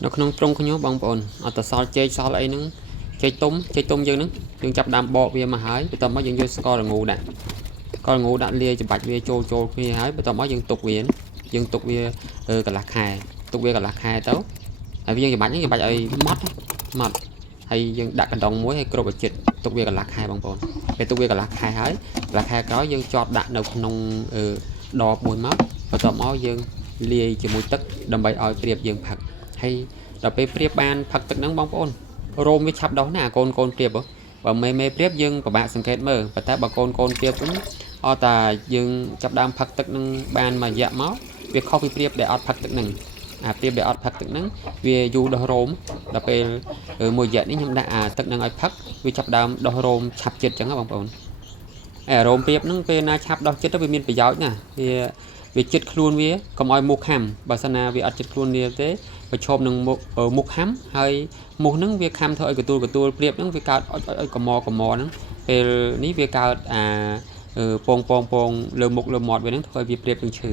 nó không trong cái nhớ bong bồn ở tại sao chơi sao lại nứng chơi tôm dương nứng dương chập đam bọ về mà hái bây giờ mới dương vô score là ngủ đạn con ngủ đạn lia chụp bạch về trôi khi hái bây giờ mới dương tục về cả lạc hài tục về cả lạc hài tấu hay dương chụp bạch những bạch ấy mất hay dương đặt cái đồng muối hay cơ bạch chịch tục về cả lạc hài bong bồn về tục về cả lạc hài có dương cho đạn đầu nông đò bùi máu bây giờ mới dương lia chỉ mũi tức đầm bày ở tiệp dương phật hay đậpไปเปรียบបានផឹកទឹកហ្នឹងបងប្អូនរោមវាឆាប់ដោះណាកូនเปรียบបើមេเปรียบយើងពិបាកសង្កេតមើលប៉ុន្តែបើកូនเปรียบវិញអត់តាយើងចាប់ដើមផឹកទឹកហ្នឹងបានមួយរយៈមកវាខុសពីเปรียบដែលអត់ផឹកទឹកហ្នឹងអាเปรียบដែលអត់ផឹកទឹកហ្នឹងវាយូរដោះរោមដល់ពេលមួយរយៈនេះខ្ញុំដាក់អាទឹកហ្នឹងឲ្យផឹកវាចាប់ដើមដោះរោមឆាប់ចិត្តចឹងណាបងប្អូនរោមเปรียบហ្នឹងពេលណាឆាប់ដោះចិត្តទៅវាមានប្រយោជន៍ណាវាចិត្តខ្លួនវាកុំឲ្យមុខខំបើសិនណាវាអត់ចិត្តខ្លួនវាទេប្រឈមនឹងមុខខំហើយមុខហ្នឹងវាខំធ្វើឲ្យកទួលព្រៀបហ្នឹងវាកើតឲ្យកមហ្នឹងពេលនេះវាកើតអាពងលើមុខលើមាត់វាហ្នឹងធ្វើឲ្យវាព្រៀបនឹងឈឺ